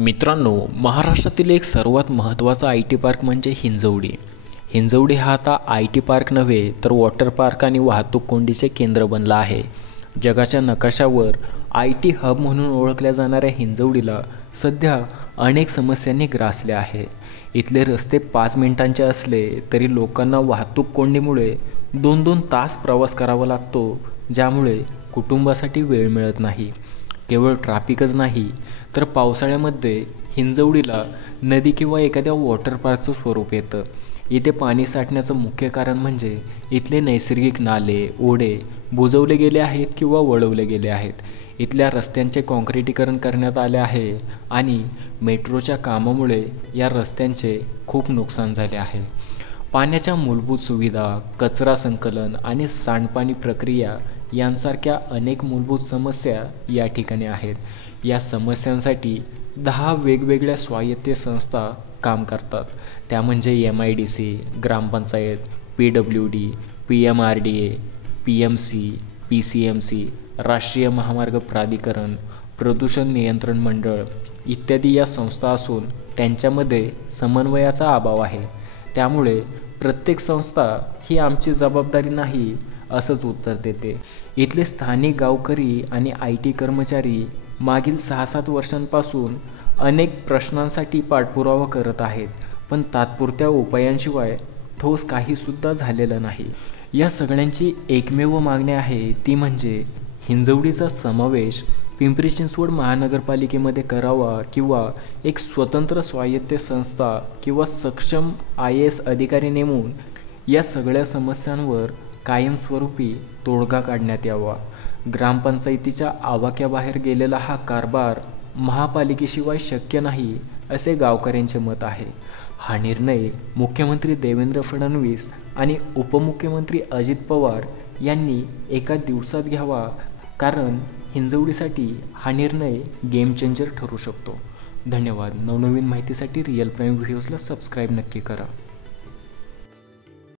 मित्रांनो, महाराष्ट्रातील एक सर्वात महत्त्वाचा आय टी पार्क म्हणजे हिंजवडी. हिंजवडी हा आता आय टी पार्क नव्हे तर वॉटर पार्क आणि वाहतूक कोंडीचे केंद्र बनला आहे. जगाच्या नकाशावर आय टी हब म्हणून ओळखल्या जाणाऱ्या हिंजवडीला सध्या अनेक समस्यांनी ग्रासले आहे. इथले रस्ते 5 मिनिटांचे असले तरी लोकांना वाहतूक कोंडीमुळे 2-2 तास प्रवास करावा लागतो, ज्यामुळे कुटुंबासाठी वेळ मिळत नाही. केवळ ट्रॅफिकच नाही तर पावसाळ्यामध्ये हिंजवडीला नदी किंवा एखाद्या वॉटर पार्कचं स्वरूप येतं. इथे पाणी साठण्याचं मुख्य कारण म्हणजे इथले नैसर्गिक नाले, ओढे बुजवले गेले आहेत किंवा वळवले गेले आहेत. इथल्या रस्त्यांचे काँक्रिटीकरण करण्यात आले आहे आणि मेट्रोच्या कामामुळे या रस्त्यांचे खूप नुकसान झाले आहे. पाण्याच्या मूलभूत सुविधा, कचरा संकलन आणि सांडपाणी प्रक्रिया यांसारख्या अनेक मूलभूत समस्या या ठिकाणी आहेत. या समस्यांसाठी 10 वेगवेगळ्या स्वायत्त संस्था काम करतात. त्या म्हणजे MIDC, ग्रामपंचायत, PWD, PMRDA, PMC, PCMC, राष्ट्रीय महामार्ग प्राधिकरण, प्रदूषण नियंत्रण मंडळ इत्यादी या संस्था असून त्यांच्यामध्ये समन्वयाचा अभाव आहे. त्यामुळे प्रत्येक संस्था ही आमची जबाबदारी नाही असंच उत्तर देते. इथले स्थानिक गावकरी आणि IT कर्मचारी मागील 6-7 वर्षांपासून अनेक प्रश्नांसाठी पाठपुरावा करत आहेत, पण तात्पुरत्या उपायांशिवाय ठोस काहीसुद्धा झालेलं नाही. या सगळ्यांची एकमेव मागणी आहे ती म्हणजे हिंजवडीचा समावेश पिंपरी चिंचवड महानगरपालिकेमध्ये करावा किंवा एक स्वतंत्र स्वायत्त संस्था किंवा सक्षम IAS अधिकारी नेमून या सगळ्या समस्यांवर कायमस्वरूपी तोडगा काढण्यात यावा. ग्रामपंचायतीच्या आवाक्याबाहेर गेलेला हा कारभार महापालिकेशिवाय शक्य नाही असे गावकऱ्यांचे मत आहे. हा निर्णय मुख्यमंत्री देवेंद्र फडणवीस आणि उपमुख्यमंत्री अजित पवार यांनी एका दिवसात घ्यावा, कारण हिंजवडीसाठी हा निर्णय गेम चेंजर ठरू शकतो. धन्यवाद. नवनवीन माहितीसाठी रिअल प्राईम व्हिडिओजला सबस्क्राईब नक्की करा.